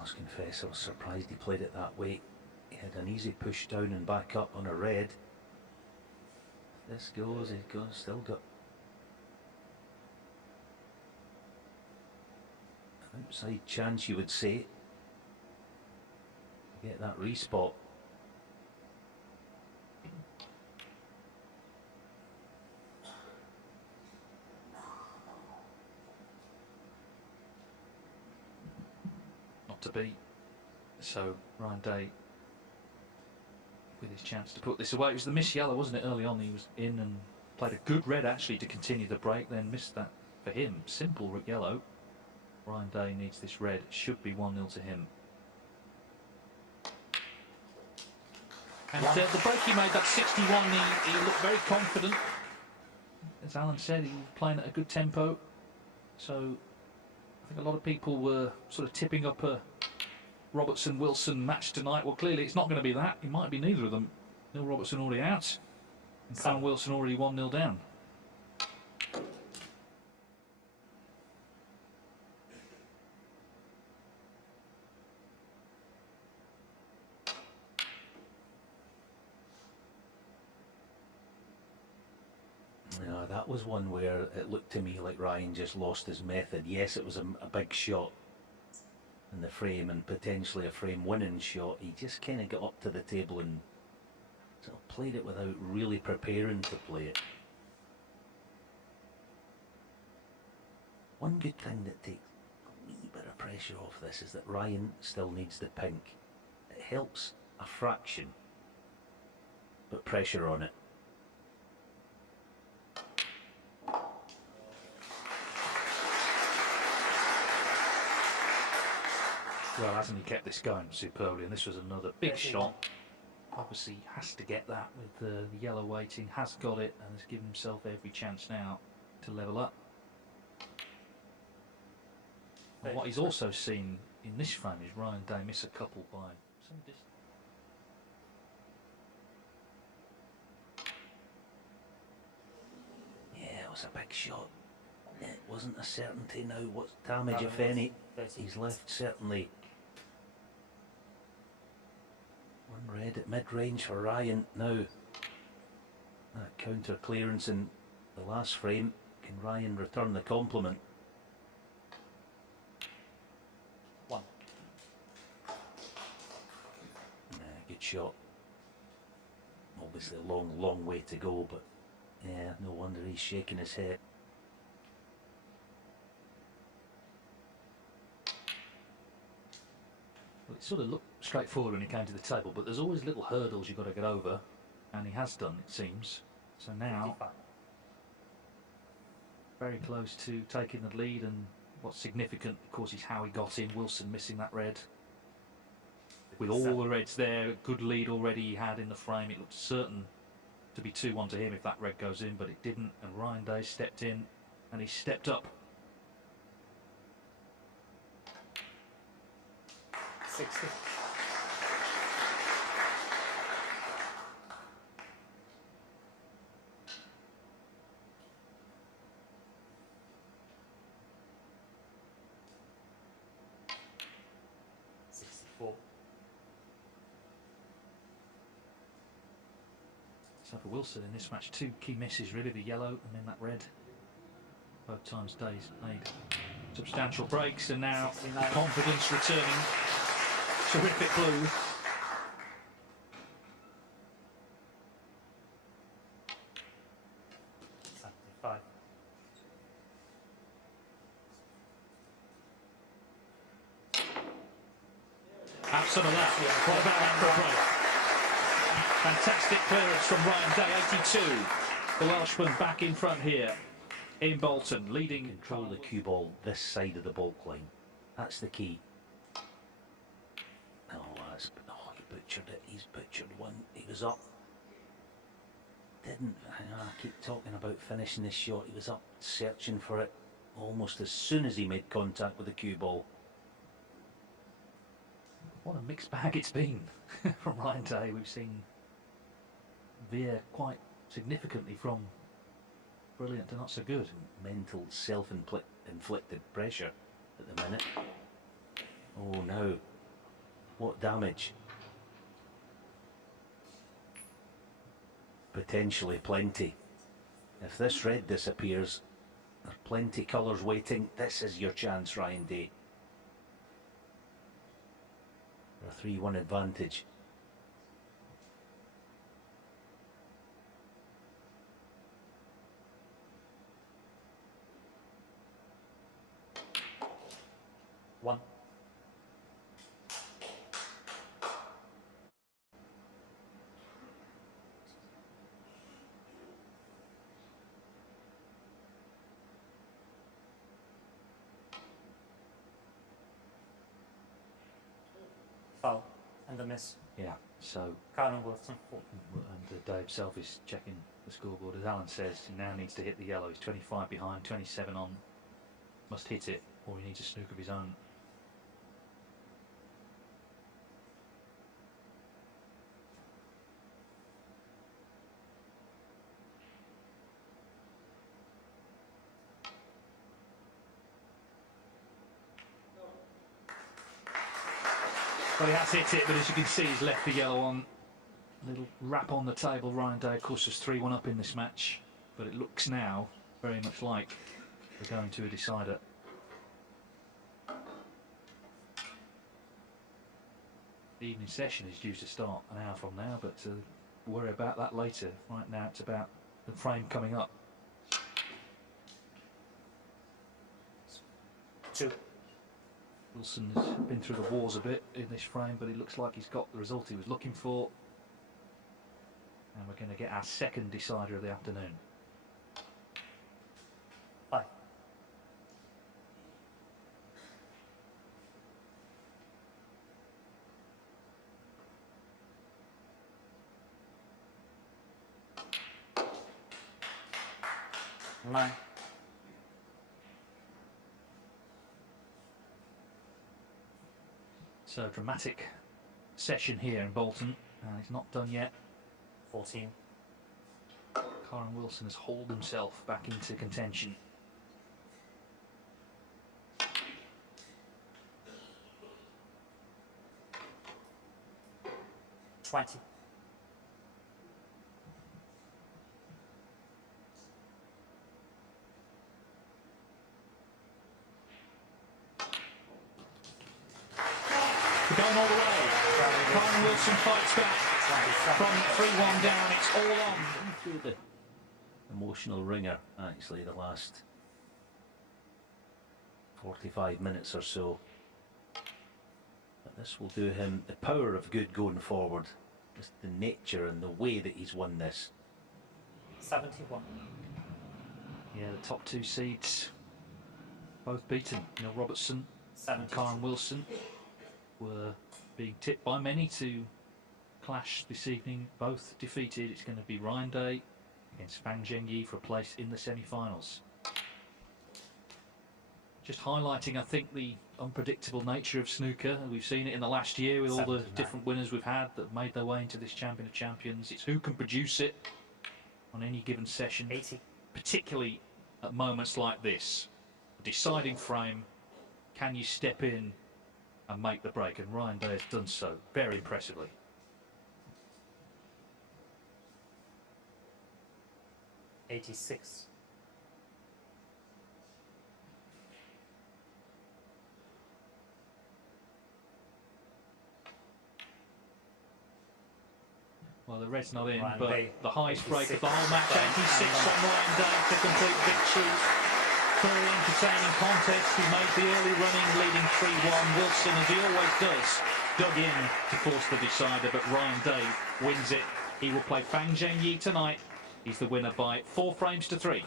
must confess I was surprised he played it that way. He had an easy push down and back up on a red. If this goes, he's still got an outside chance, you would say, to get that respot. Not to beat. So Ryan Day with his chance to put this away. It was the miss yellow, wasn't it, early on? He was in and played a good red actually to continue the break, then missed that for him. Simple yellow. Ryan Day needs this red. It should be 1-0 to him. And the break he made, that 61, he looked very confident. As Alan said, he was playing at a good tempo. So I think a lot of people were sort of tipping up a Robertson-Wilson match tonight. Well, clearly it's not going to be that. It might be neither of them. Neil Robertson already out, and Callum Wilson already 1-0 down. No, that was one where it looked to me like Ryan just lost his method. Yes, it was a big shot in the frame and potentially a frame winning shot. He just kind of got up to the table and sort of played it without really preparing to play it. One good thing that takes a wee bit of pressure off this is that Ryan still needs the pink. It helps a fraction, but pressure on it. Well, hasn't he kept this going superbly? And this was another big shot. Obviously has to get that with the yellow waiting. Has got it and has given himself every chance now to level up. And what he's also seen in this frame is Ryan Day miss a couple by some distance. Yeah, it was a big shot. It wasn't a certainty now what damage, if any, he's left. Certainly one red at mid-range for Ryan. Now that counter clearance in the last frame, can Ryan return the compliment? One. Good shot. Obviously a long way to go, but yeah, no wonder he's shaking his head. Well, it sort of looked straightforward when he came to the table, but there's always little hurdles you've got to get over, and he has done, it seems. So now, 55. very close to taking the lead, and what's significant, of course, is how he got in. Wilson missing that red. With all the reds there, good lead already he had in the frame. It looked certain to be 2-1 to him if that red goes in, but it didn't, and Ryan Day stepped in, and he stepped up. 60. So for Wilson in this match, two key misses really, the yellow and then that red. Both times Day's made substantial breaks, and now the confidence returning. Terrific blue. Absolutely. What about that for a break? Fantastic clearance from Ryan Day, 82. The Welshman back in front here in Bolton, leading. Control the cue ball this side of the baulk line. That's the key. Oh, he butchered it. He's butchered one. He was up. I keep talking about finishing this shot. He was up searching for it almost as soon as he made contact with the cue ball. What a mixed bag it's been from Ryan Day. We've seen veer quite significantly from brilliant to not so good. Mental self-inflicted pressure at the minute. Oh no, What damage? Potentially plenty. If this red disappears, there are plenty colours waiting. This is your chance, Ryan Day. A 3-1 advantage. One. Foul and a miss. Yeah, so Kyren Wilson. and Dave himself is checking the scoreboard. As Alan says, he now needs to hit the yellow. He's 25 behind, 27 on. Must hit it, or he needs a snook of his own. Well, he has hit it, but as you can see, he's left the yellow on. Little rap on the table. Ryan Day, of course, was 3-1 up in this match, but it looks now very much like we're going to a decider. The evening session is due to start an hour from now, but worry about that later. Right now, it's about the frame coming up. 2. Wilson has been through the wars a bit in this frame, but it looks like he's got the result he was looking for. And we're going to get our second decider of the afternoon. 5. Nine. So dramatic session here in Bolton, and he's not done yet. 14. Kyren Wilson has hauled himself back into contention. $20. We're going all the way. Kyren Wilson fights back from 3-1 down. It's all on. Through the emotional ringer, actually, the last 45 minutes or so. But this will do him the power of good going forward. Just the nature and the way that he's won this. 71. Yeah, the top two seeds, both beaten. Neil Robertson and 72. Kyren Wilson were being tipped by many to clash this evening. Both defeated. It's going to be Ryan Day against Fang Zhengyi for a place in the semi-finals. Just highlighting, I think, the unpredictable nature of snooker. We've seen it in the last year with all the 79. different winners we've had that have made their way into this Champion of Champions. It's who can produce it on any given session, 80. particularly at moments like this. A deciding frame. Can you step in and make the break? And Ryan Day has done so very impressively. 86. Well, the red's not in, Ryan but Day, the highest break of 86. the whole match, 86 on Ryan Day for complete victory. Very entertaining contest. He made the early running, leading 3-1. Wilson, as he always does, dug in to force the decider, but Ryan Day wins it. He will play Fang Zhengyi tonight. He's the winner by 4 frames to 3.